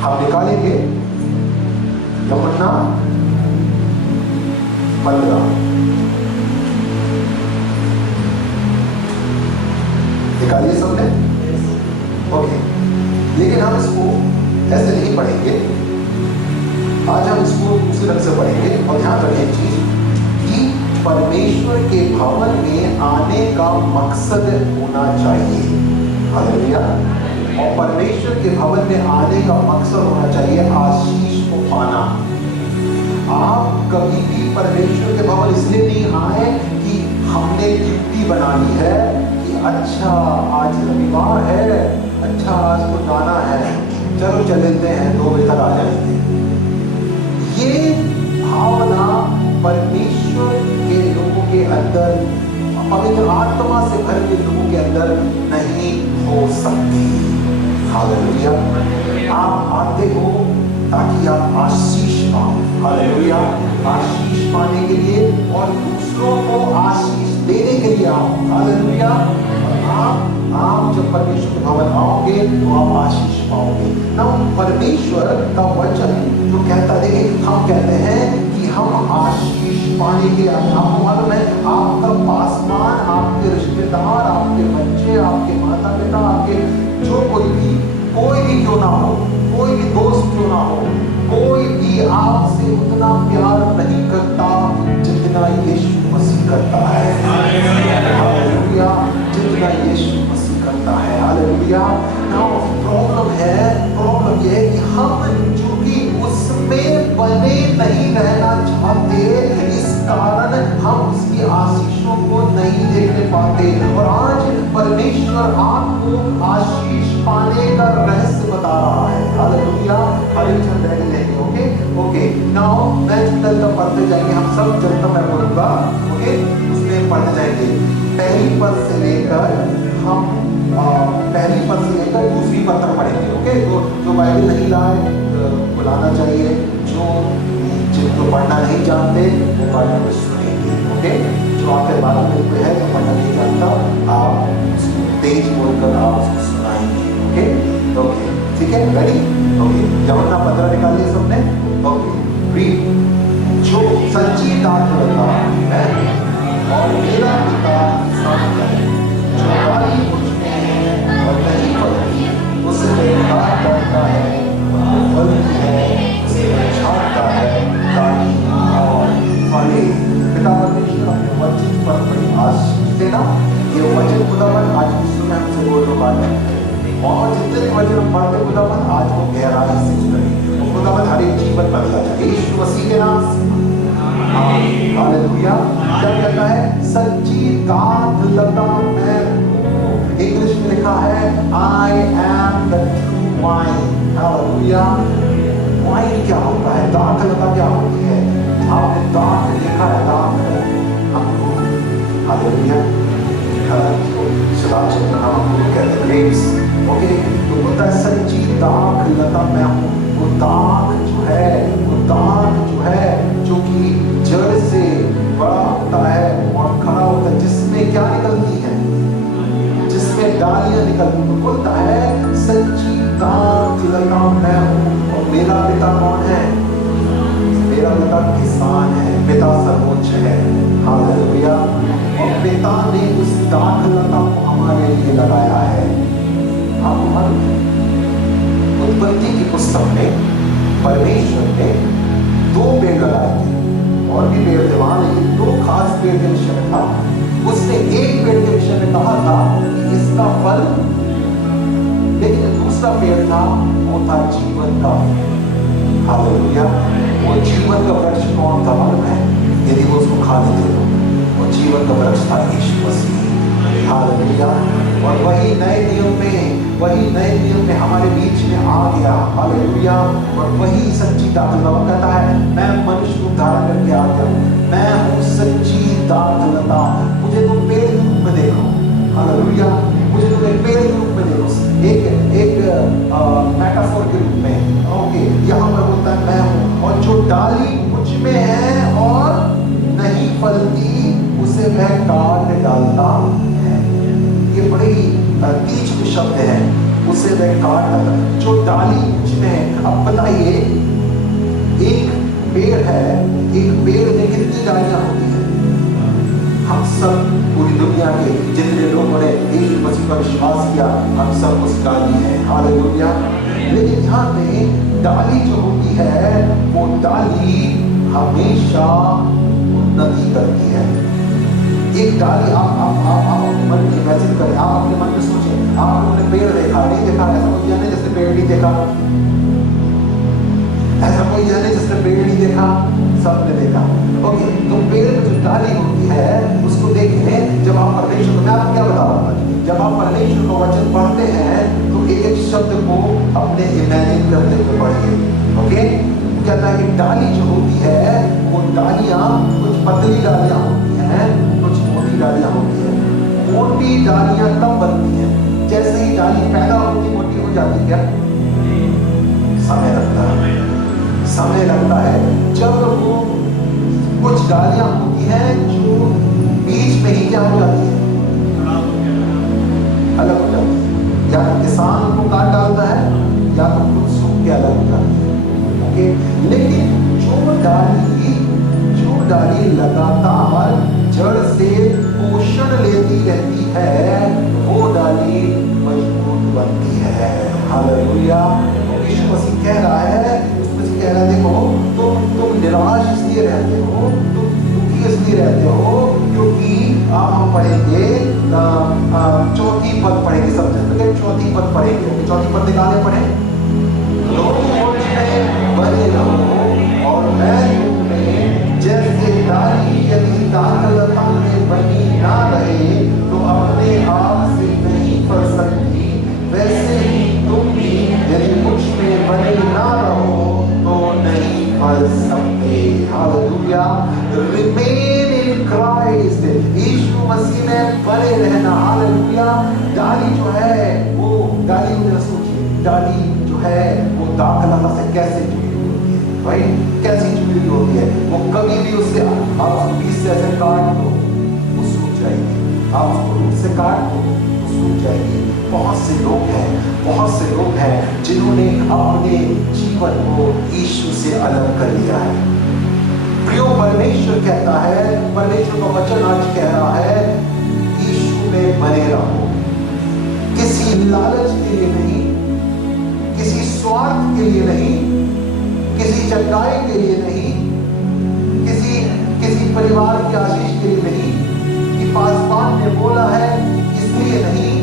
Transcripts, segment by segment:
हम निकालेंगे यूहन्ना 15, निकालिए सबने। ओके, लेकिन हम इसको ऐसे नहीं पढ़ेंगे, आज हम इसको दूसरे ढंग से पढ़ेंगे। और ध्यान रखें एक चीज कि परमेश्वर के भवन में आने का मकसद होना चाहिए। हालेलुया। और परमेश्वर के भवन में आने का मकसद होना चाहिए आशीष को पाना। आप कभी भी परमेश्वर के भवन इसलिए नहीं आए कि हमने ड्यूटी बना ली है कि अच्छा आज रविवार है, अच्छा आज तो जाना है, चलो चल लेते हैं, 2 बजे तक आ जाएंगे। ये भावना परमेश्वर के लोगों के अंदर, पवित्र आत्मा से भरे हुए लोगों के अंदर नहीं हो सकती। हालेलुया। आप आते हो ताकि आप आशीष पाओ। हालेलुया। आशीष पाने के लिए और दूसरों को आशीष देने के लिए आओ। हालेलुया। आप जब परमेश्वर के भवन आओगे तो आप आशीष पाओगे ना। परमेश्वर का वचन जो कहता है, देखिए हम कहते हैं कि हम आशीष पाने के लिए, आपको मालूम है आपका पासवान, आपके रिश्तेदार, आपके बच्चे, आपके माता पिता, आपके जो कोई भी क्यों ना हो, कोई भी दोस्त क्यों ना हो, कोई भी आपसे उतना प्यार नहीं करता जितना यीशु मसीह करता है। हालेलुया। जितना यीशु मसीह करता है। हालेलुया। नाउ प्रॉब्लम ये है कि हम चूंकि उसमें बने नहीं रहना चाहते, इस कारण हम उसकी आशीषों को नहीं देखने पाते। और आज परमेश्वर आपको आशीष पाने का रहस्य बता रहा है। हालेलुया। ओके, नाउ मैं चलता पढ़ते जाएंगे, हम सब चलता मैं बोलूंगा, ओके, उसमें पढ़ते जाएंगे। पहली पद से लेकर दूसरी पद तक पढ़ेंगे। ओके, जो बाइबल नहीं लाए बुलाना चाहिए, जिनको पढ़ना नहीं जानते वो पढ़ना को सुनेंगे। ओके, जो आपके बारे में कोई है जो पढ़ना नहीं जानता, आप तेज बोलकर आप उसको सुनाएंगे। ओके, ठीक है, रेडी? ओके, यूहन्ना 15 निकालिए सबने। Okay, read. जो सच्ची दात होता है और मेरा पिता साथ है, जो डाली मुझ में है और नहीं फलती, उसे बेकार करता है, फलती है, उसे छांटता है ताकि और फले। पिता परमेश्वर अपने वचन पर बड़ी आशीष देना। ये वचन खुदावन आज विश्व में हमसे बोल रहा है, और जितने वचन पढ़ते खुदावन आज वो गहराई से सुने, खुदावन हर एक जीवन बदला जाए यीशु मसीह के नाम से। हालेलुया। क्या कहता है? सच्ची दात लता मैं हूं। इंग्लिश में लिखा है I am the true vine। Hallelujah. Wine क्या होता है? दात लता क्या होती है? आपने दात देखा है? दात हमको, हालेलुया, कहते ग्रेप्स। ओके, तो बोलता है सच्ची दाख लता मैं हूं। वो दाख जो है जो कि जड़ से बड़ा होता है और खड़ा होता है, जिसमें क्या निकलती है? जिसमें डालियां निकलती। तो बोलता है सच्ची दाख लता मैं हूं। और मेरा पिता कौन है? मेरा पिता किसान है, पिता सर्वोच्च है। हालेलुया। और पिता ने उस दाख लता को हमारे लिए लगाया है। हम उत्पत्ति की पुस्तक में परमेश्वर ने 2 पेड़ लगाए थे, और भी पेड़ थे वहां, लेकिन 2 खास पेड़ के विषय में था। उसने एक पेड़ के विषय में कहा था कि इसका फल, लेकिन दूसरा पेड़ था, वो था जीवन का। हालेलुया। वो जीवन का वृक्ष कौन था मालूम है? यदि वो उसको खा लेते तो वो जीवन का वृक्ष था यीशु मसीह। हालेलुया। और वही नए नियम में हमारे बीच में आ गया। हालेलुया। और वही सच्ची दात लता, वो कहता है मैं मनुष्य रूप धारण करके आ गया, मैं हूँ सच्ची दात लता, मुझे तुम पेड़ के रूप में देखो। हालेलुया। मुझे तुम एक पेड़ के रूप में देखो, एक मेटाफोर के रूप में। ओके, यहाँ पर बोलता है मैं हूँ, और जो डाली मुझ में है और नहीं फलती उसे मैं काट डालता है। ये बड़ी तीक्ष्ण शब्द है, उसे मैं काट डालता। जो डाली मुझ में है, अब सब पूरी दुनिया के जितने लोगों ने यीशु मसीह पर विश्वास किया, हम सब उस डाली है। हालेलुया। लेकिन यहाँ पे डाली जो होती है, वो डाली हमेशा उन्नति करती है। एक डाली आप अपने मन में इमेजिन करें, आप अपने मन में सोचें, आपने पेड़ देखा नहीं देखा, ऐसा कोई नहीं जिसने पेड़ नहीं देखा, ऐसा कोई नहीं जिसने पेड़ नहीं देखा, सबने देखा। ओके, तो पेड़ में जो डाली होती है उसको देखें। जब आप परमेश्वर को, मैं आपको क्या बता रहा हूँ, जब आप परमेश्वर का वचन पढ़ते हैं तो एक एक शब्द को अपने इमेजिन करते हुए पढ़िए। ओके, कहता है कि डाली जो होती है वो डालियां कुछ पतली डालियां होती हैं, कुछ मोटी डालियां होती हैं। मोटी डालियां तब बनती हैं जैसे ही डाली पैदा होती मोटी हो जाती, क्या समय लगता है, समय लगता है। जब वो कुछ डालियां होती हैं जो बीच में ही क्या हो जाती है, अलग हो जाती है, या तो किसान उनको काट डालता है या तो खुद सूख के अलग हो जाती है। ओके, लेकिन जो डाली लगातार जड़ से पोषण लेती रहती है वो डाली मजबूत बनती है। हालेलुया। यीशु मसीह कह रहा है, कह रहा है देखो तुम निराश इसलिए रहते हो, तुम दुखी इसलिए रहते हो क्योंकि हम पढ़ेंगे चौथी पद पढ़ेंगे, सब जगह चौथी पद पढ़ेंगे। चौथी पद निकाले पढ़े, बने रहो और मैं तुम्हें जैसे डाली यदि दाखलता में बनी ना रहे तो अपने आप से नहीं फल सकती, वैसे ही तुम भी यदि मुझ में बने ना रहो तो नहीं फल सकते। हालेलुया। रिमेन इन क्राइस्ट, यीशु मसीह में बने रहना। हालेलुया। डाली जो है वो डाली, मुझे सोचिए, डाली जो है वो दाखलता से कैसे जुड़ी होती है, राइट? कैसी जुड़ी होती है? वो कभी भी उससे आप बीच से ऐसे काट दो वो सूख जाएगी, आप उसको रूट से काट दो वो सूख जाएगी। बहुत से लोग हैं जिन्होंने अपने जीवन को यीशु से अलग कर लिया है। प्रियो, परमेश्वर कहता है, परमेश्वर का वचन आज कह रहा है, यीशु में बने रहो। किसी लालच के लिए नहीं, किसी स्वार्थ के लिए नहीं, किसी चंगाई के लिए नहीं, किसी परिवार की आशीष के लिए नहीं, कि पासवान ने बोला है इसलिए नहीं,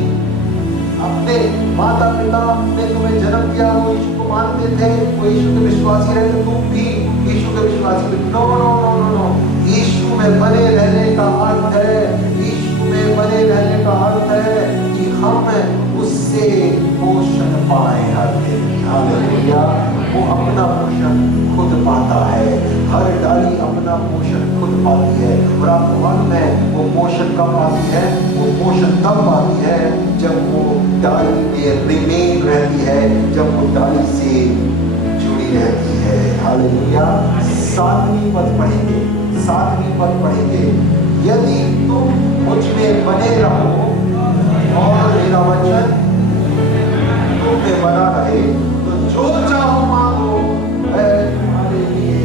अपने माता पिता ने तुम्हें जन्म दिया, वो यीशु को मानते थे, वो यीशु के विश्वासी रहे, तो तुम भी यीशु के विश्वासी थे। No no no no no, Yeshu में बने रहने का अर्थ है, यीशु में बने रहने का अर्थ है कि हम उससे पोषण पाए। हालेलुया। वो अपना पोषण खुद पाता है, हर डाली अपना पोषण खुद पाती है। और आपको मालूम है वो पोषण कब आती है? वो पोषण तब आती है जब वो डाली में रिमेन रहती है, जब वो डाली से जुड़ी रहती है। हालेलुया। सातवीं पद पढ़ेंगे, यदि तुम मुझ में बने रहो और मेरा वचन तुम में बना रहे तो जो चाहो मांगो मैं तुम्हारे लिए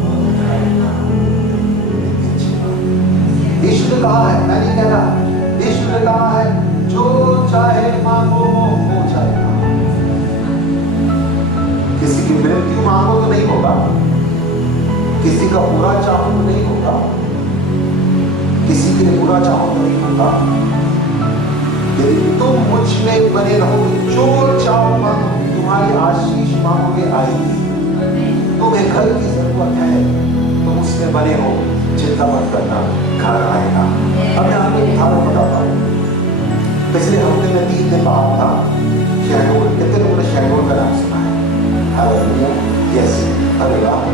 हो जाएगा। यीशु ने कहा है, मैं नहीं कह रहा, यीशु ने कहा है जो चाहे मांगो हो जाएगा। किसी की मृत्यु मांगो तो नहीं होगा, किसी का बुरा चाहो तो नहीं होगा, किसी के लिए बुरा चाहो तो नहीं होगा। यदि तुम मुझ में बने रहो जो चाहो मांगो, तुम्हारी आशीष मांगोगे आएगी। तुम्हें घर की जरूरत है, तुम उसमें बने हो, चिंता मत करना, घर आएगा। अब मैं आपको उदाहरण बताता हूँ। पिछले हफ्ते में 3 दिन बाहर था, शहडोल। कितने लोगों ने शहडोल का नाम सुना है? हालेलुया। यस, अरे वाह,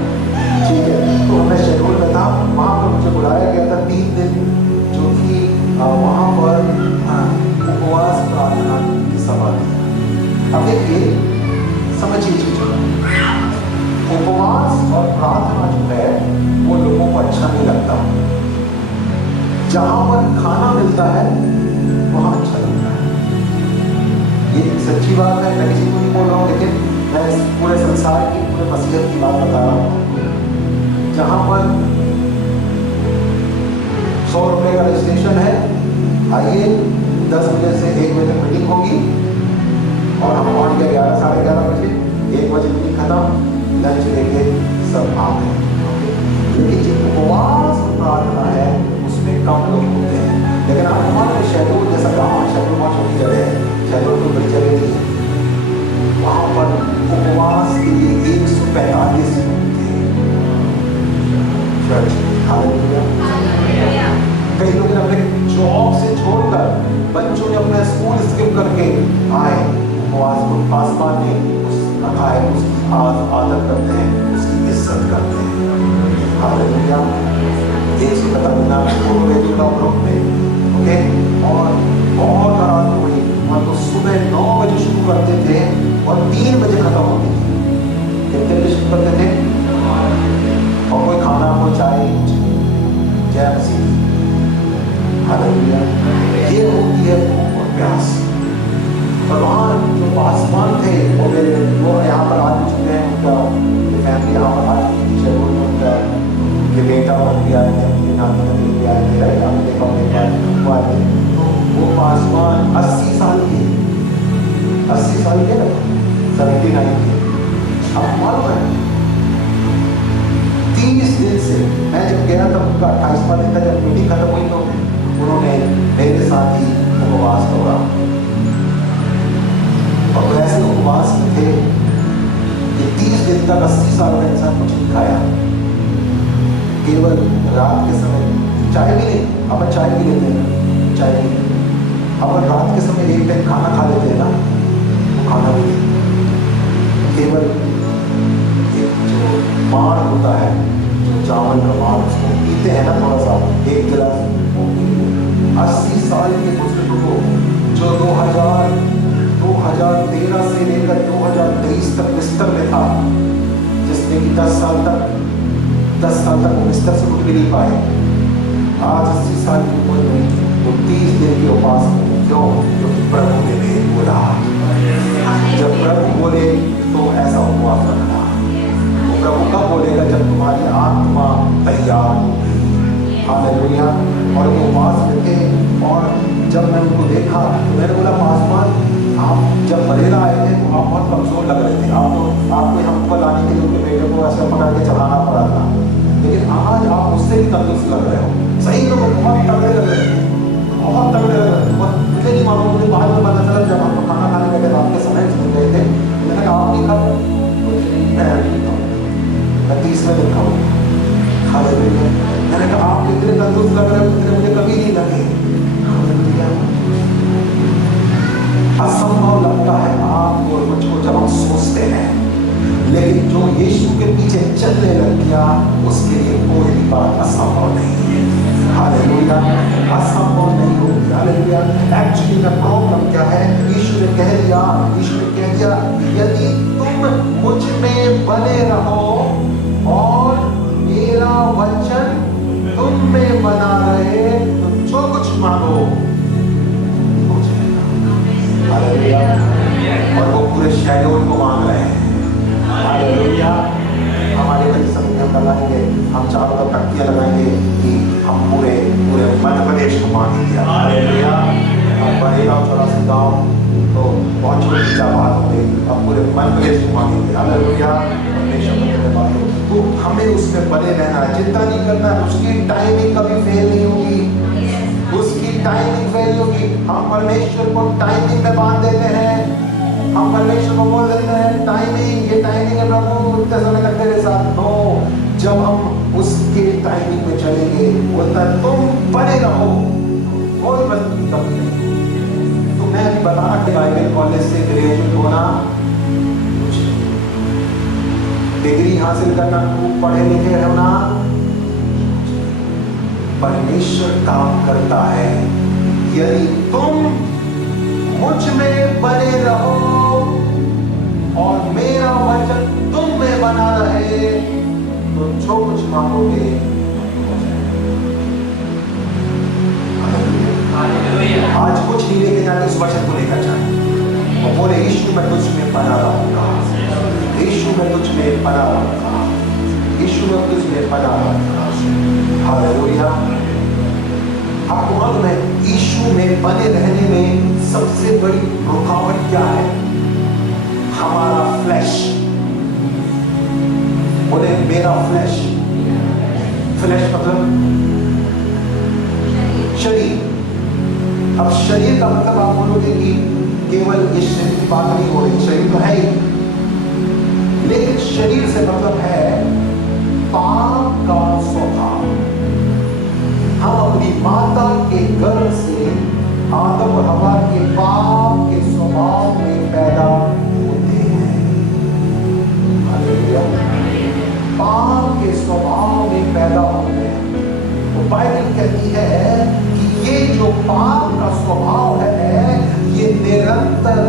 ठीक है। तो मैं शहडोल में था, वहाँ पर मुझे बुलाया गया था 3 दिन, जो कि वहाँ पर उपवास प्रार्थना की सभा थी। अब देखिए, समझिए चीजों, उपवास और प्रार्थना जो है वो लोगों को अच्छा नहीं लगता। जहां पर खाना मिलता है वहां अच्छा लगता है। ये सच्ची बात है, मैं किसी को नहीं बोल रहा हूँ, लेकिन मैं पूरे संसार की, पूरे मसीहत की बात बता रहा हूँ। जहां पर 100 रुपए का रजिस्ट्रेशन है। आइए 10 बजे से 1 बजे तक मीटिंग होगी और हम पहुँच गए 11 साढ़े 11 बजे। 1 बजे मीटिंग खत्म, लंच लेके सब आ गए। लेकिन जो उपवास प्रार्थना है उसमें कम लोग होते हैं। लेकिन आप हमारे शहरों जैसा गाँव है, शहरों बहुत छोटी जगह है, शहरों कोई बड़ी जगह नहीं है, वहाँ पर उपवास के लिए 145 लोग थे। कई लोग अपने जॉब से छोड़कर, बच्चों ने अपना स्कूल स्किप करके आए उपवास को। पासवान ने रखा है, उसकी आदर करते हैं, उसकी इज्जत करते हैं। हालेलुया। 145 फोटो भेजूंगा ग्रुप में, ओके। और बहुत रात हुई और वो सुबह 9 बजे शुरू करते थे और 3 बजे खत्म होती थी। कितने बजे शुरू करते थे? और कोई खाना को चाय जैम सी। हालेलुया। ये होती है और प्यास। और वहाँ जो पासवान थे वो यहाँ पर आ चुके हैं, उनका फैमिली यहाँ पर आ चुकी थी। शेरपुर में उनका ये बेटा और भी आए थे, उनके नाती भी आए थे, राइट? आपने देखा वो आए थे। तो वो पासवान 80 साल के 79 के। अब मालूम है 30 दिन से मैं जब गया तब उनका 28वां दिन था। जब मीटिंग खत्म हुई तो उन्होंने मेरे साथ ही उपवास तोड़ा और वैसे उपवास में थे कि 30 दिन तक 80 साल का इंसान कुछ नहीं खाया। केवल रात के समय चाय भी नहीं, अपन चाय भी लेते हैं, चाय नहीं, अपन रात के समय एक टाइम खाना खा लेते हैं ना, वो खाना भी नहीं। केवल एक जो माड़ होता है, जो चावल का माड़, उसको पीते हैं ना थोड़ा सा, एक गिलास। 80 साल के बुजुर्ग को जो 2013 से लेकर 2023 तक बिस्तर में था, जिसने कि 10 साल तक वो बिस्तर से उठ भी नहीं पाए, आज 80 साल की उम्र में वो 30 दिन के उपवास में। क्यों? क्योंकि प्रभु ने भी बोला। जब प्रभु बोले तो ऐसा उपवास रखना। वो प्रभु कब बोलेगा? जब तुम्हारी आत्मा तैयार होगी। हालेलुया। और वो उपवास में थे और जब मैं उनको देखा तो मैंने बोला, पासवान आप जब बरेला आए थे तो आप बहुत कमजोर लग रहे थे, आपको हमको लाने के लिए उनके बेटे को ऐसे पकड़ के चलाना पड़ा था, लेकिन आज आप उससे भी तंदुरुस्त लग रहे हो। सही में बहुत तगड़े लग रहे थे, बहुत तगड़े लग रहे थे। मुझे नहीं मालूम, मुझे बाद में पता चला जब हम खाना खाने बैठे रात के समय सुन गए थे, मैंने कहा आप नहीं खाते? मैं 30वें दिन खाऊंगा। हालेलुया। मैंने कहा आप कितने तंदुरुस्त लग रहे हो, जितने मुझे कभी नहीं लगे। असंभव लगता है आपको और मुझको जब हम सोचते हैं, लेकिन जो यीशु के पीछे चलने लग गया उसके लिए कोई भी बात असंभव नहीं है। हालेलुया। असंभव नहीं होगी। हालेलुया। एक्चुअली में प्रॉब्लम क्या है? यीशु ने कह दिया, यदि तुम मुझ में बने रहो और मेरा वचन तुम में बना रहे तो जो कुछ मांगो। हालेलुया। और वो पूरे शेड्यूल को मांग रहे हैं। हालेलुया। हमारे कई समय हम लगाएंगे, हम चारों तरफ टक्कियां लगाएंगे कि हम पूरे मध्य प्रदेश को मांगेंगे। हालेलुया। बरेला और 84 गाँव तो बहुत छोटी बात हो गई, अब पूरे मध्य प्रदेश को मांगेंगे। हालेलुया। तो हमें उसमें बने रहना है, चिंता नहीं करना है। उसकी टाइमिंग कभी फेल नहीं होगी, उसकी टाइमिंग फेल होगी। हम परमेश्वर को टाइमिंग में बांध देते हैं, हम परमेश्वर को बोल देते हैं टाइमिंग, ये टाइमिंग है प्रभु, इतने समय तक तेरे साथ। नो, जब हम उसके टाइमिंग में चलेंगे, बोलता है तुम बने रहो, कोई वस्तु की कमी नहीं। तो मैं अभी बताना कि बाइबल कॉलेज से ग्रेजुएट होना, डिग्री हासिल करना, खूब पढ़े लिखे होना, परमेश्वर काम करता है। यदि तुम मुझ में बने रहो और मेरा वचन तुम में बना रहे तो जो कुछ मांगोगे। आज कुछ नहीं लेके जाने, उस वचन को लेकर जाए और बोले यीशु मैं तुझ में बना रहूंगा, यीशु मैं तुझ में बना रहूंगा, यीशु मैं तुझ में बना रहूंगा। हालेलुया। आपको मालूम है यीशु में बने रहने में सबसे बड़ी रुकावट क्या है? हमारा फ्लैश। बोले मेरा फ्लैश। फ्लैश मतलब शरीर। अब शरीर का मतलब आप बोलोगे कि केवल इस शरीर की बात नहीं हो रही, शरीर तो है ही, लेकिन शरीर से मतलब है पाप का स्वभाव। हम अपनी माता के गर्भ से आदम और हवा के पाप के स्वभाव में पैदा होते हैं। हालेलुया। पाप के स्वभाव में पैदा होते हैं। तो बाइबल कहती है कि ये जो पाप का स्वभाव है ये निरंतर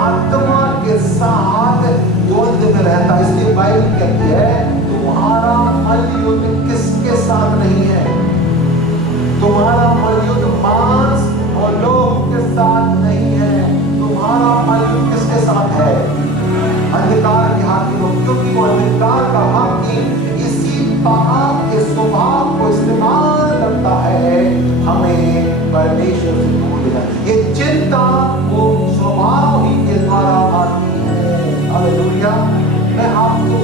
आत्मा के साथ द्वंद्व में रहता है। इसलिए बाइबल कहती है तुम्हारा मलयुद्ध किसके साथ नहीं है? तुम्हारा मलयुद्ध मांस और लोह के साथ नहीं है। तुम्हारा मलयुद्ध किसके साथ है? अंधकार के हाकिमों। क्योंकि वो अंधकार का हाकिम इसी पाप के स्वभाव को इस्तेमाल करता है हमें परमेश्वर से दूर ले जाए। ये चिंता वो स्वभाव ही के द्वारा आती है। हालेलुया। मैं आपको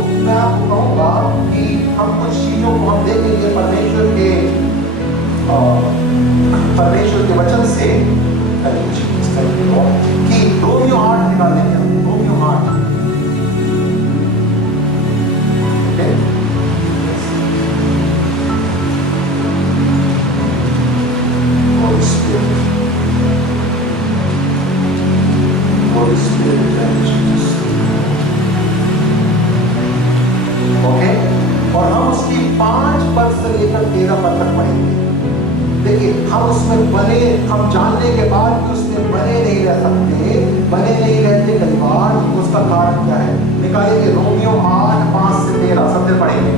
कहूँगा कि हम कुछ चीजों को हम देखेंगे परमेश्वर के वचन से कि रोमियो 8 निकालेंगे। रोमियो 8 ओके, और हम उसकी 5 पद से लेकर 13 पद तक पढ़ेंगे। देखिए हम उसमें बने, हम जानने के बाद कि उसमें बने नहीं रह सकते, बने नहीं रहते कई बार, उसका कारण क्या है? निकालेंगे रोमियो 8 5 से 13 सबसे पढ़ेंगे।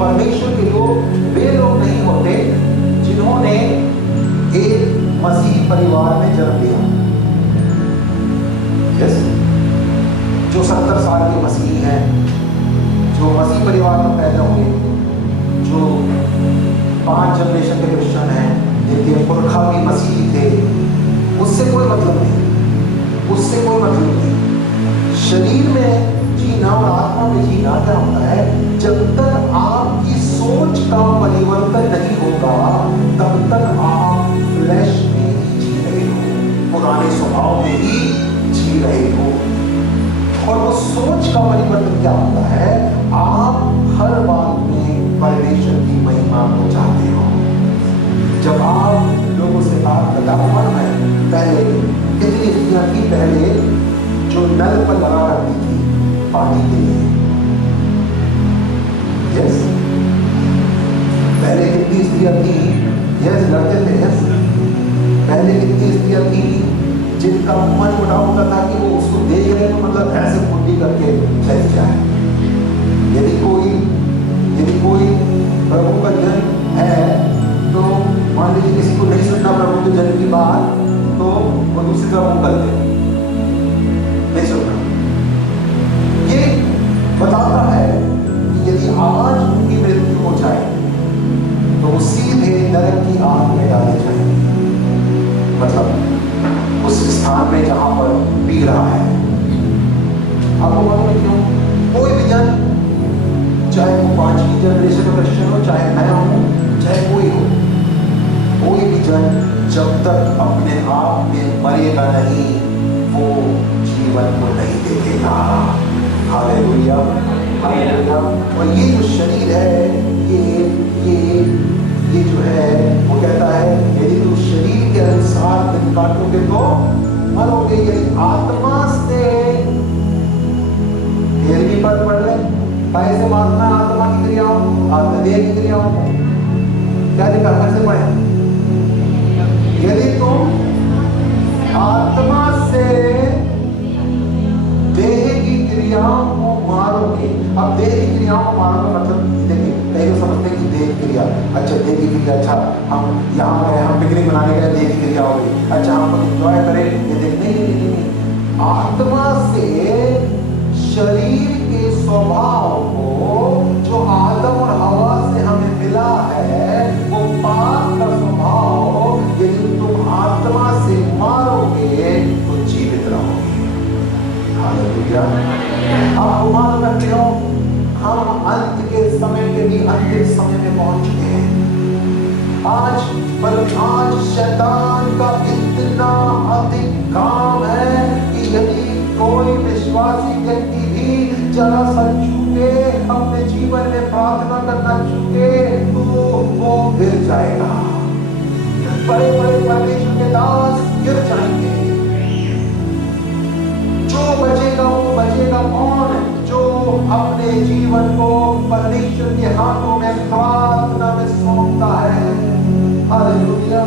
परमेश्वर के लोग वे लोग नहीं होते जिन्होंने एक मसीह परिवार में जन्म लिया। यस, जो 70 साल के मसीही हैं, जो मसीह परिवार में पैदा हुए, जो 5 जनरेशन के क्रिश्चियन हैं, जिनके पुरखा भी मसीही थे, उससे कोई मतलब नहीं, उससे कोई मतलब नहीं। शरीर में जीना और आत्मा में जीना क्या होता है? जब तक आपकी सोच का परिवर्तन नहीं होगा तब तक आप फ्लैश में ही जी रहे हो, पुराने स्वभाव में ही जी रहे हो। और वो सोच का परिवर्तन क्या होता है? आप हर बात में परमेश्वर की महिमा को चाहते हो। जब आप लोगों से बात करता है, पहले कितनी स्त्रियां थी पहले जो नल पर लगा करती थी पानी के लिए? यस, पहले कितनी स्त्रियां थी? यस, लड़ते थे। यस, पहले कितनी स्त्रियां थी जिनका मन मुटाव होता था कि वो उसको देख रहे तो मतलब ऐसे मुट्ठी करके चली जाए। यदि कोई प्रभु का जन है तो मान लीजिए किसी को नहीं सुनना प्रभु के जन की बात, तो वो दूसरी तरफ मुंह कर दे, नहीं सुनना। ये बताता है कि यदि आज उनकी मृत्यु हो जाए तो वो सीधे नरक की आग में डाले जाएंगे, मतलब उस स्थान में जहां पर पी रहा है। आपको मालूम है क्यों? कोई भी जन, चाहे वो 5वीं जनरेशन का क्रिश्चियन हो, चाहे मैं हूं, चाहे कोई हो, कोई भी जन जब तक अपने आप में मरेगा नहीं वो जीवन को नहीं देखेगा। Hallelujah, hallelujah. और ये जो शरीर है, ये जो है वो कहता है यदि तुम शरीर के अनुसार दिन काटोगे तो मरोगे, यदि आत्मा से भी पढ़ ले कैसे मारना आत्मा की क्रियाओं, देह की क्रियाओं को क्या लिखा कैसे पढ़े? यदि तुम आत्मा से देह की क्रियाओं को मारोगे। अब देह की क्रियाओं को मारोगे मतलब देखिए पहले समझते हैं कि देह की क्रिया, अच्छा देह की क्रिया, अच्छा हम यहाँ गए, हम पिकनिक मनाने गए, देह की क्रिया हो गई, अच्छा हम लोग एंजॉय करें, ये देखने नहीं। आत्मा से शरीर के स्वभाव को जो आदम और हवा से हमें मिला है वो पाप का स्वभाव, यदि तुम आत्मा से मारोगे तो जीवित रहोगे। हालेलुया। आप मालूम रखते हो हम अंत के समय के भी अंतिम समय में पहुंच चुके हैं। आज शैतान का इतना अधिक काम है कि यदि कोई विश्वासी व्यक्ति भी जरा सा चूके, अपने जीवन में प्रार्थना करना चूके तो वो गिर जाएगा। बड़े बड़े परमेश्वर के दास गिर जाएंगे। जो बचेगा वो बचेगा कौन? जो अपने जीवन को परमेश्वर के हाथों में प्रार्थना में सौंपता है। हालेलुया।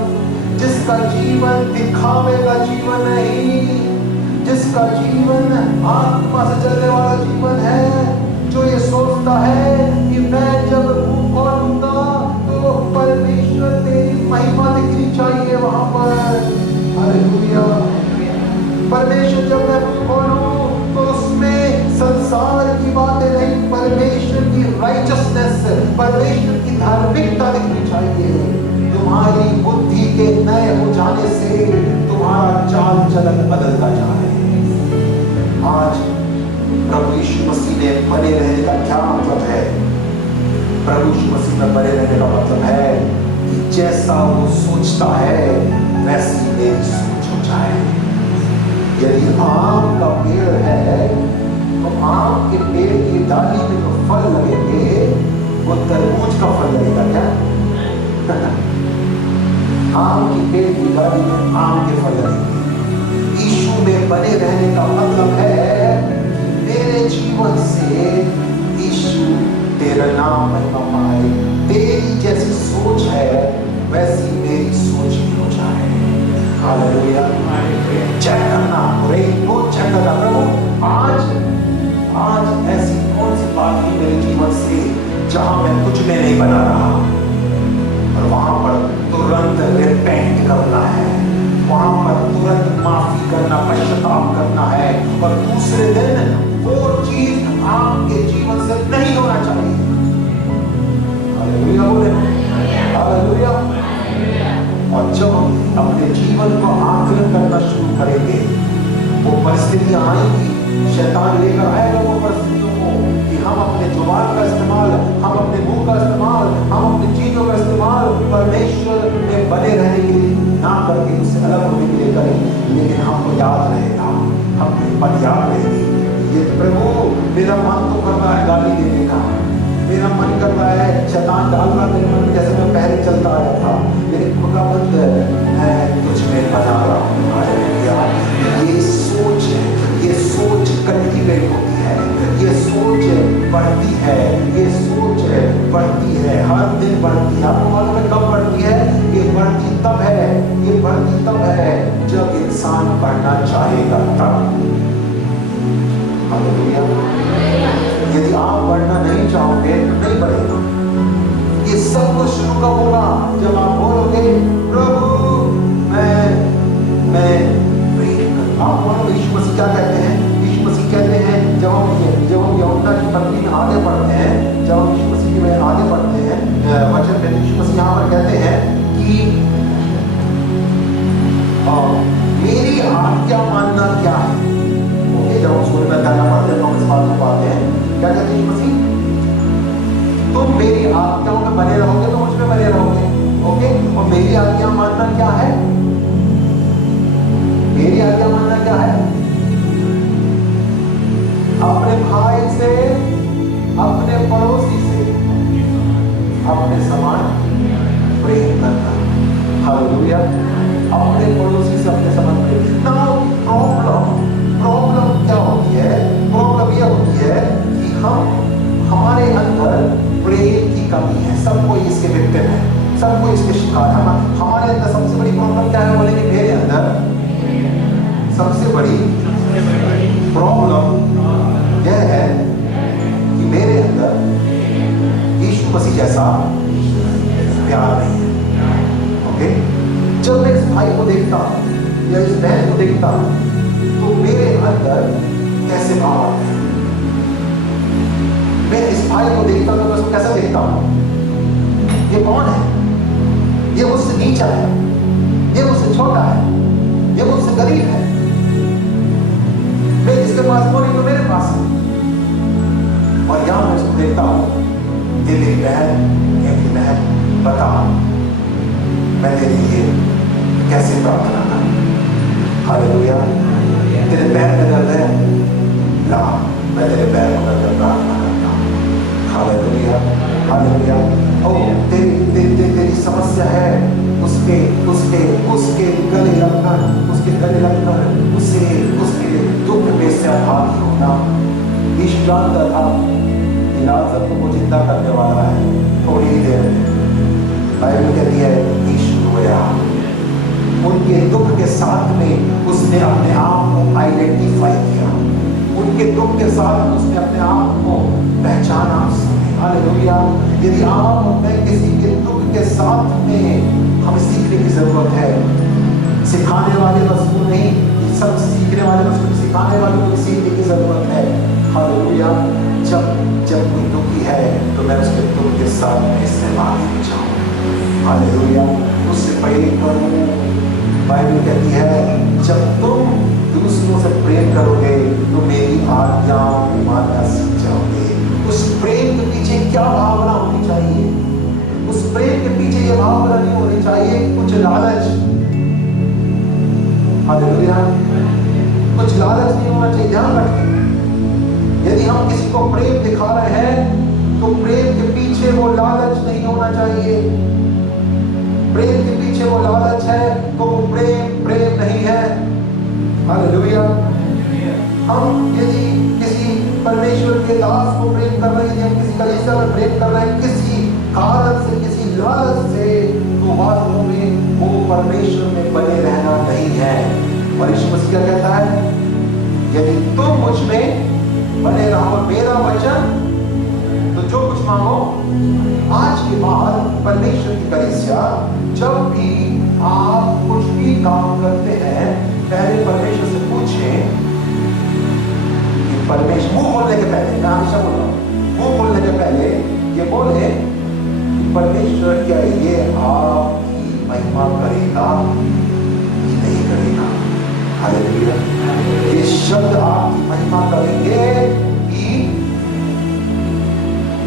जिसका जीवन दिखावे का जीवन नहीं, जिसका जीवन आत्मा से चलने वाला जीवन है, जो ये सोचता है कि मैं जब मुंह खोलूंगा तो परमेश्वर तेरी महिमा दिखनी चाहिए वहां पर। हालेलुया। परमेश्वर जब मैं मुंह खोलूं तो उसमें संसार की बातें नहीं, परमेश्वर की राइचसनेस, परमेश्वर की धार्मिकता दिखनी चाहिए। तुम्हारी बुद्धि के नए हो जाने से तुम्हारा चाल चलन बदलता जाए। आज प्रभु यीशु मसीह में बने रहने का क्या मतलब है? प्रभु यीशु मसीह में बने रहने का मतलब है कि जैसा वो सोचता है वैसी मेरी सोच हो जाए। यदि आम का पेड़ है तो आम के पेड़ की डाली में जो फल लगेंगे वो तरबूज का फल लगेगा क्या? आम की पेड़ की डाली में आम के फल लगेंगे। यीशु में बने रहने का मतलब है कि मेरे जीवन से यीशु तेरा नाम महिमा पाए, तेरी जैसी सोच है वैसी मेरी सोच भी हो जाए। हालेलुया। चेक करना, वो चेक करना, प्रभु आज ऐसी कौन सी बात हुई मेरे जीवन से जहां मैं तुझ में नहीं बना रहा, और वहां पर तुरंत रिपेंट करना है, वहां पर तुरंत माफी करना, पश्चाताप करना है, और दूसरे दिन वो चीज आपके जीवन से नहीं होना चाहिए। हालेलुया बोले, हालेलुया। और जब हम अपने जीवन को आकलन करना शुरू करेंगे, वो परिस्थितियां आएंगी, शैतान लेकर आएगा वो परिस्थितियों को कि हम अपने जुबान का इस्तेमाल, हम अपने मुंह का इस्तेमाल, हम अपनी चीजों का इस्तेमाल परमेश्वर में बने रहने के लिए ना करके उससे अलग होने के लिए करें। लेकिन हमको याद रहेगा, हमको बात याद रहेगी, ये प्रभु मेरा मन तो कर रहा है गाली देने का, मेरा मन कर रहा है शैतान डाल रहा मेरे मन में, जैसे मैं पहले चलता आया था, लेकिन खुदावंद मैं तुझ में बना रहा हूँ। ये सोच कल्टीवेट होती है, ये सोच बढ़ती है, ये सोच बढ़ती है, हर दिन बढ़ती है। आपको मालूम है कब बढ़ती है? ये बढ़ती तब है, ये बढ़ती तब है जब इंसान बढ़ना चाहेगा तब। हालेलुया। यदि आप बढ़ना नहीं चाहोगे तो नहीं बढ़ेगा। ये सब कुछ शुरू कब होगा? जब आप बोलोगे प्रभु मैं आप यीशु मसीह क्या कहते हैं? यीशु मसीह कहते हैं जब हम यूहन्ना की मेरी आज्ञा मानना क्या है? ओके, जब हम स्कूल में गाना पढ़ते हैं तो हम इस बात को पाते हैं, क्या कहते हैं मसीह? तुम मेरी आज्ञाओं में बने रहोगे तो मुझ में बने रहोगे। ओके, और मेरी आज्ञा मानना क्या है? मेरी आज्ञा मानना क्या है? अपने भाई से, अपने पड़ोसी से अपने समान प्रेम करना। हालेलुया। अपने पड़ोसी से अपने समान प्रेम। नाउ प्रॉब्लम क्या होती है? प्रॉब्लम यह होती है कि हमारे अंदर प्रेम की कमी है। सब कोई इसके विक्टिम है, सब कोई इसके शिकार है। हमारे अंदर सबसे बड़ी प्रॉब्लम क्या है? बोलेंगे मेरे अंदर सबसे बड़ी प्रॉब्लम यह है कि मेरे अंदर यीशु मसीह जैसा प्यार नहीं है। ओके, जब मैं इस भाई को देखता हूं या इस बहन को देखता हूं तो मेरे अंदर कैसे भाव आते हैं? मैं इस भाई को देखता हूं तो मैं उसको कैसा देखता हूं? ये कौन है? ये मुझसे नीचा है, ये मुझसे छोटा है, ये मुझसे गरीब है। मैं इसके पास वो नहीं तो मेरे पास है। और यहां मैं उसको देखता हूं, ये मेरी बहन, ये मेरी बहन, बता मैं तेरे लिए कैसे प्रार्थना करूं? हालेलुया। तेरे पैर में दर्द है, ला मैं तेरे पैर में दर्द प्रार्थना करता हूं। Hallelujah, hallelujah. और तेरी समस्या है, उसके उसके उसके गले लगकर, उसके गले लगकर उसके दुख में से आघात होना। यीशु जानता था कि लाजर को जिंदा करने वाला है थोड़ी ही देर में। बाइबल कहती है यीशु रोया। उनके दुख के साथ में उसने अपने आप को आइडेंटिफाई किया, उनके दुख के साथ उसने अपने आप को पहचाना। हालेलुया। यदि आप मैं किसी के दुख के साथ में हमें सीखने की जरूरत है। सिखाने वाले वस्तु नहीं, सब सीखने वाले वस्तु, सिखाने वाले को सीखने की जरूरत है। हालेलुया। जब कोई दुखी है तो मैं उसके दुख के साथ में इस्तेमाल नहीं चाहूँ। हालेलुया। उससे पहले करूँ। बाइबल कहती है जब तुम दूसरों से प्रेम करोगे तो मेरी आज्ञाओं को मानना सीख जाओगे। उस प्रेम के पीछे क्या भावना होनी चाहिए? उस प्रेम के पीछे यह भावना नहीं होनी चाहिए कुछ लालच। हालेलुया। कुछ लालच नहीं होना चाहिए। ध्यान रखें, यदि हम किसी को प्रेम दिखा रहे हैं तो प्रेम के पीछे वो लालच नहीं होना चाहिए। प्रेम के पीछे वो लालच है तो वो प्रेम नहीं है। हालेलुया। हम यदि किसी परमेश्वर के दास को प्रेम कर रहे हैं, किसी कलीसिया में प्रेम कर रहे हैं, किसी कारण से, किसी लालच से, तो वास्तव में वो परमेश्वर में बने रहना नहीं है। और यीशु मसीह क्या कहता है? यदि तुम मुझ में बने रहो, मेरा वचन, तो जो कुछ मांगो। आज के बाद परमेश्वर की कलीसिया, जब भी आप कुछ भी काम करते हैं, पहले परमेश्वर से पूछें कि परमेश्वर, मुंह खोलने के पहले, मैं हमेशा बोल रहा हूं, मुंह खोलने के पहले ये बोले कि परमेश्वर क्या ये आपकी महिमा करेगा कि नहीं करेगा? हालेलुया। ये शब्द आपकी महिमा करेंगे कि,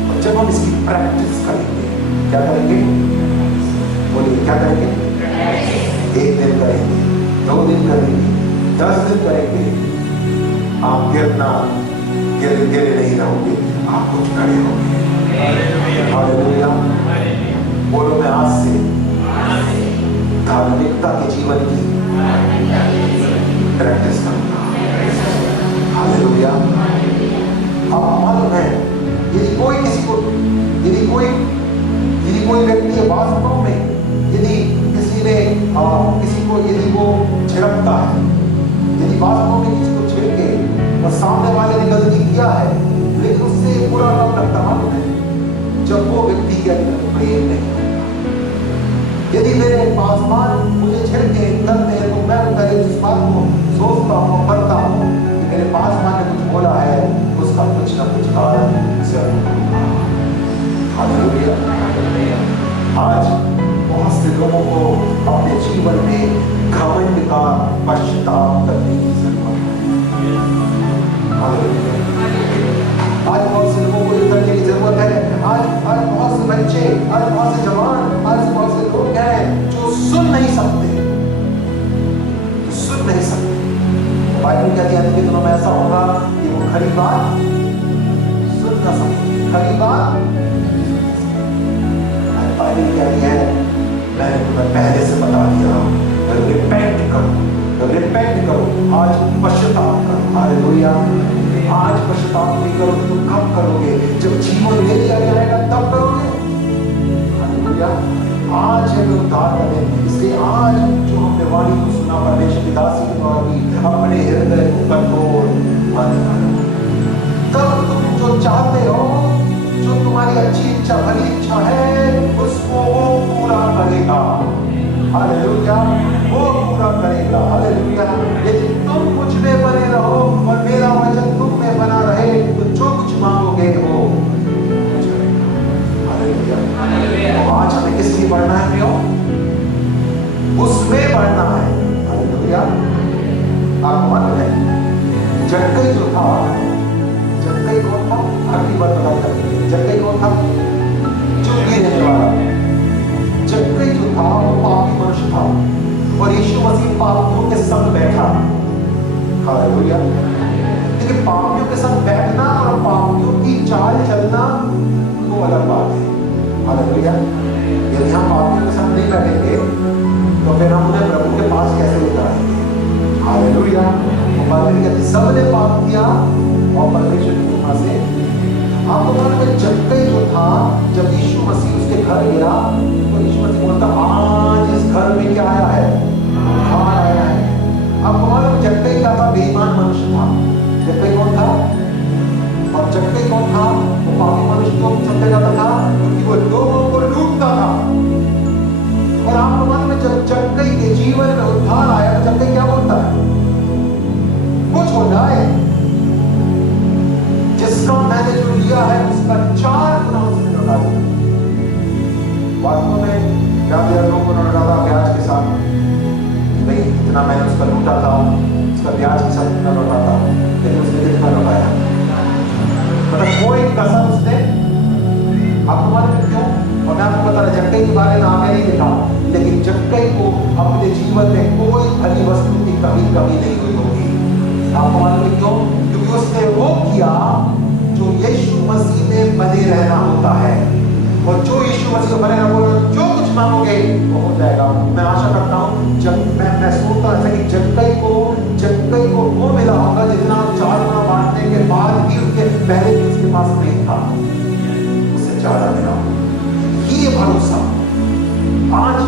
और जब हम इसकी प्रैक्टिस करेंगे, क्या करेंगे? बोलिए क्या करेंगे? एक दिन करेंगे, 2 दिन करेंगे, 10 दिन करेंगे, आप गिरे नहीं रहोगे, आप कुछ खड़े होंगे। हालेलुया। बोलो मैं आज से धार्मिकता के जीवन की प्रैक्टिस करूंगा। हालेलुया। अब मालूम है यदि कोई किसी को, यदि कोई व्यक्ति वास्तव में, यदि किसी ने किसी को, यदि वो झिड़कता है, यदि वास्तव में किसी को झिड़के और सामने वाले ने गलती किया है लेकिन उससे बुरा कब लगता मालूम है? जब वो व्यक्ति के अंदर प्रेम नहीं होता। यदि मेरे पासवान मुझे झिड़के करते हैं तो मैं पहले इस बात को सोचता हूँ, पढ़ता हूँ कि मेरे पासवान ने कुछ बोला है, उसका कुछ ना कुछ कारण जरूर होगा। हालेलुया। आज बहुत से लोगों को अपने जीवन में घमंड का पश्चाताप करने की जरूरत है। आज बहुत से लोगों को ये करने की जरूरत है। आज बहुत से बच्चे, आज बहुत से जवान, आज बहुत से लोग हैं जो सुन नहीं सकते, सुन नहीं सकते। बाइबल कहती है कि दिनों में ऐसा होगा कि वो खरी बात सुन ना सकते, खरी बात। बाइबल कहती है, मैंने तुम्हें पहले से बता दिया, रिपेंट करो, रिपेंट करो, आज पश्चाताप करो। हालेलुया। आज पश्चाताप नहीं करोगे तो कब करोगे? जब जीवन ले लिया जाएगा तब करोगे। हालेलुया। आज है उद्धार का दिन, इसलिए आज जो हमने वाणी को सुना परमेश्वर की दासी के द्वारा भी, अपने हृदय को कठोर मत करो। तब तुम जो चाहते हो, जो तुम्हारी अच्छी इच्छा, भली इच्छा है, उसको वो पूरा करेगा। हालेलुया। वो पूरा करेगा। हालेलुया। यदि तुम मुझ में बने रहो और मेरा वचन तुम में बना रहे तो जो कुछ मांगोगे वो हालेलुया। तो आज हमें किस लिए बढ़ना है प्रियो? उसमें बढ़ना है। हालेलुया। आप मालूम है जक्कई जो था, जक्कई कौन था? अगली बार बता सकते हैं। जक्कई कौन था? चुंगी रहने वाला। जक्कई जो था वो पापी मनुष्य था और यीशु मसीह पापियों के संग बैठा। हालेलुया। लेकिन पापियों के संग बैठना और पापियों की चाल चलना वो अलग बात है। हालेलुया। यदि हम पापियों के संग नहीं बैठेंगे तो फिर हम उन्हें प्रभु के पास कैसे ले जाएंगे? हालेलुया। सबने पाप किया और परमेश्वर की कृपा से आपको मालूम है जक्कई जो था, जब यीशु मसीह उसके घर गया तो यीशु मसीह बोलता आज इस घर में क्या आया है? उद्धार आया है। आपको मालूम जक्कई क्या था? बेईमान मनुष्य था। जक्कई कौन था? और जक्कई कौन था? वो पापी मनुष्य को समझा जाता था क्योंकि वो लोगों को लूटता था। और आपको मालूम है जब जक्कई के जीवन में उद्धार आया तो जक्कई क्या बोलता है? कुछ हो जाए, जिसका मैंने जो लिया है उसका 4 गुना उसने लौटा दिया। वास्तव में क्या दिया? 2 गुना लौटा ब्याज के साथ। भाई इतना मैंने उसका लूटा था, उसका ब्याज के साथ इतना लौटा था, लेकिन उसने कितना लौटाया? मतलब कोई कसम उसने, आपको मालूम क्यों? और मैं आपको बता रहा जक्कई के बारे में आपने नहीं देखा, लेकिन जक्कई को अपने जीवन में कोई भली वस्तु की कमी नहीं हुई होगी। आपको मालूम क्यों? क्योंकि उसने वो किया जो यीशु मसीह में बने रहना होता है। और जो यीशु मसीह में बने रहना, जो कुछ मांगोगे वो हो जाएगा। मैं आशा करता हूँ जब मैं सोचता हूँ कि जक्कई को वो मिला होगा जितना 4 गुना बांटने के बाद भी उसके पहले भी उसके पास नहीं था, उससे ज्यादा मिला। ये भरोसा आज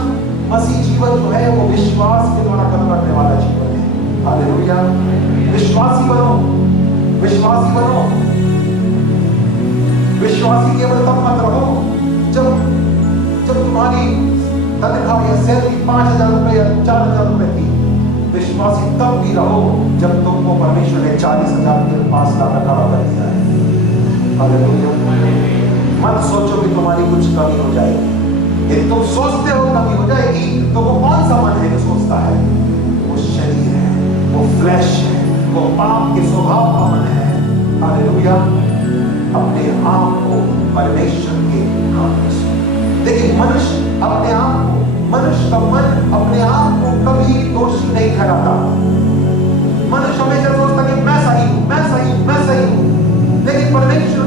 मसीह जीवन जो है वो विश्वास के द्वारा कर्म करने वाला जीवन है। हालेलुया। विश्वासी बनो, विश्वासी बनो। विश्वासी केवल तब मत रहो जब तुम्हारी तनख्वाह या सैलरी 5,000 रुपए या 4,000 रुपए थी। विश्वासी तब भी रहो जब तुमको परमेश्वर ने 40,000 के पास लाकर खड़ा कर दिया है। हालेलुया। मत सोचो कि तुम्हारी कुछ कमी हो जाएगी। यदि तुम सोचते हो कमी हो जाएगी तो वो कौन सा मन है जो सोचता है? वो शरीर है, वो फ्लैश है, वो पाप के स्वभाव का मन है। हालेलुया। अपने आप को परमेश्वर के हाथ में सौंपो। देखिए मनुष्य अपने आप को, मनुष्य का मन अपने आप को कभी दोषी नहीं ठहराता। मनुष्य हमेशा सोचता कि मैं सही हूं, मैं सही हूं, मैं सही हूं। लेकिन परमेश्वर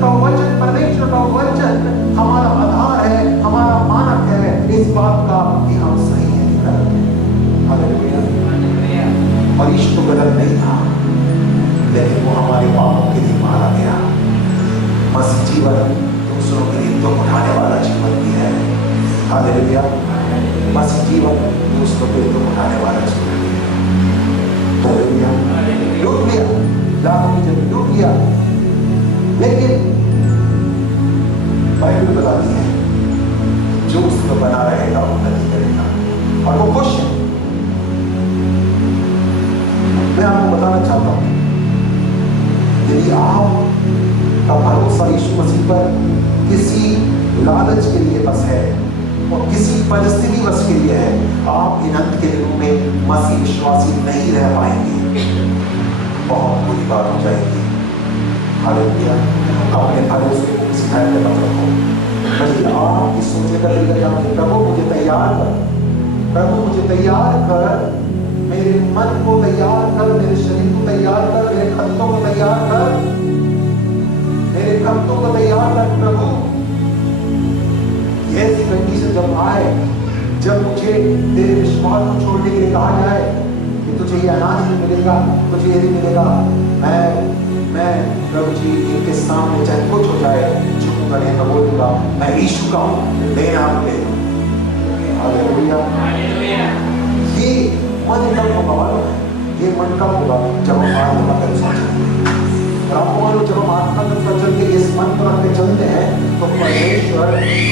का वचन हमारा आधार है, हमारा मानक है इस बात का कि हम सही हैं। हालेलुया। और यीशु तो गलत नहीं था, लेकिन वो हमारे पापों के लिए मारा गया। मसीह जीवन दूसरों के लिए दुख उठाने वाला जीवन भी है। हालेलुया। मसीह जीवन दूसरों के लिए दुख उठाने वाला जीवन भी है। हालेलुया। लूट लिया, लाखों की जमीन लूट लिया, लेकिन बाइबल बताती है जो उसको बना रहेगा वो नहीं करेगा और वो खुश है। मैं आपको बताना चाहता हूं यदि आपका भरोसा यीशु मसीह पर किसी लालच के लिए बस है और किसी परिस्थिति वश के लिए है, आप इन अंत के दिनों में मसीह विश्वासी नहीं रह पाएंगे, बहुत बुरी बात हो जाएगी। हालेलुया। अपने भरोसे को किसी तरह पे मत रखो, बल्कि आप इस सोचने का तरीका जानिए, प्रभु मुझे तैयार कर, प्रभु मुझे तैयार कर, मेरे मन को तैयार कर, मेरे शरीर को तैयार कर, मेरे खतों को तैयार कर, मेरे खतों को तैयार कर प्रभु। ऐसी कंडीशन जब आए, जब मुझे तेरे विश्वास को छोड़ने के लिए कहा जाए कि तुझे ये अनाज नहीं मिलेगा, तुझे ये नहीं मिलेगा, मैं प्रभु जी इनके सामने चाहे कुछ हो जाए झुकूंगा नहीं, मैं बोलूंगा मैं यीशु का हूं, लेना ले। हालेलुया। ये मन कब होगा मालूम है? ये मन कब होगा जब हम आत्मा का सोचेंगे। और आपको मालूम जब हम आत्मा का चलते इस मन पर अपने चलते हैं तो परमेश्वर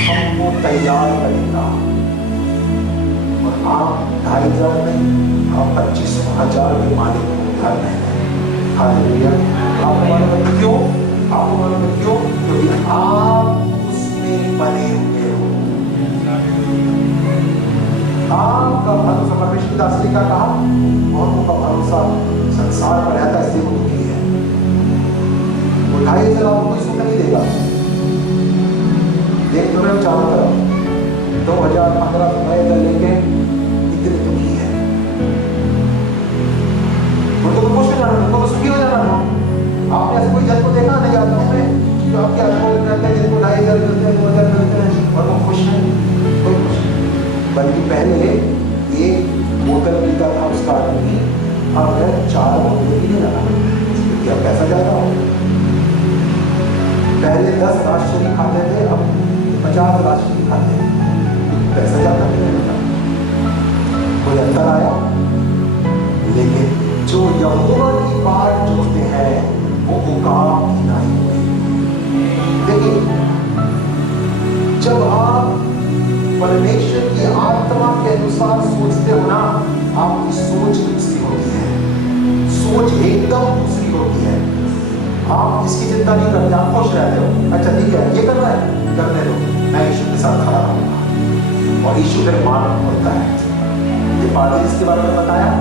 हमको तैयार करेगा। और आप 2,500 में आप 25,000 के मालिक को घर में हैं। हालेलुया। आपको मालूम है क्यों? आपको मालूम है क्यों? क्योंकि आप उसमें बने हुए हो। आपका भरोसा, परमेश्वर दास ने क्या कहा? बहुतों का भरोसा संसार पर रहता है इसलिए वो दुखी है। वो 2,500 आपको कोई सुनने नहीं देगा। देख तो मैं चारों तरफ 2,000 15,000 लेके इतने दुखी है। उनको तो खुश हो जाना, उनको तो सुखी हो जाना। आपने ऐसे कोई जन को देखा नहीं आता में जो आपके अनुभव करते हैं जिनको 2,500 मिलते हैं, 2,000 मिलते हैं और वो खुश हैं? कोई खुश नहीं। बल्कि पहले एक बोतल पीता था उसका आदमी, अब 4 बोतल पीने लगा, क्या पैसा ज्यादा हो। पहले 10 राष्ट्रीय खाते थे, अब 50 राष्ट्रीय खाते हैं, पैसा ज्यादा नहीं लगा। कोई अंतर आया? लेकिन जो यहोवा की बात जोड़ते हैं वो उकाब की नहीं होती। देखिए, जब आप परमेश्वर की आत्मा के अनुसार सोचते हो ना, आपकी सोच दूसरी होती है, सोच एकदम दूसरी होती है। आप इसकी चिंता नहीं करते, आप खुश रहते हो। अच्छा ठीक है, ये करना है, करने दो, मैं यीशु के साथ खड़ा रहूंगा और यीशु मेरे मार्ग होता है। ये पादरी इसके बारे में बताया,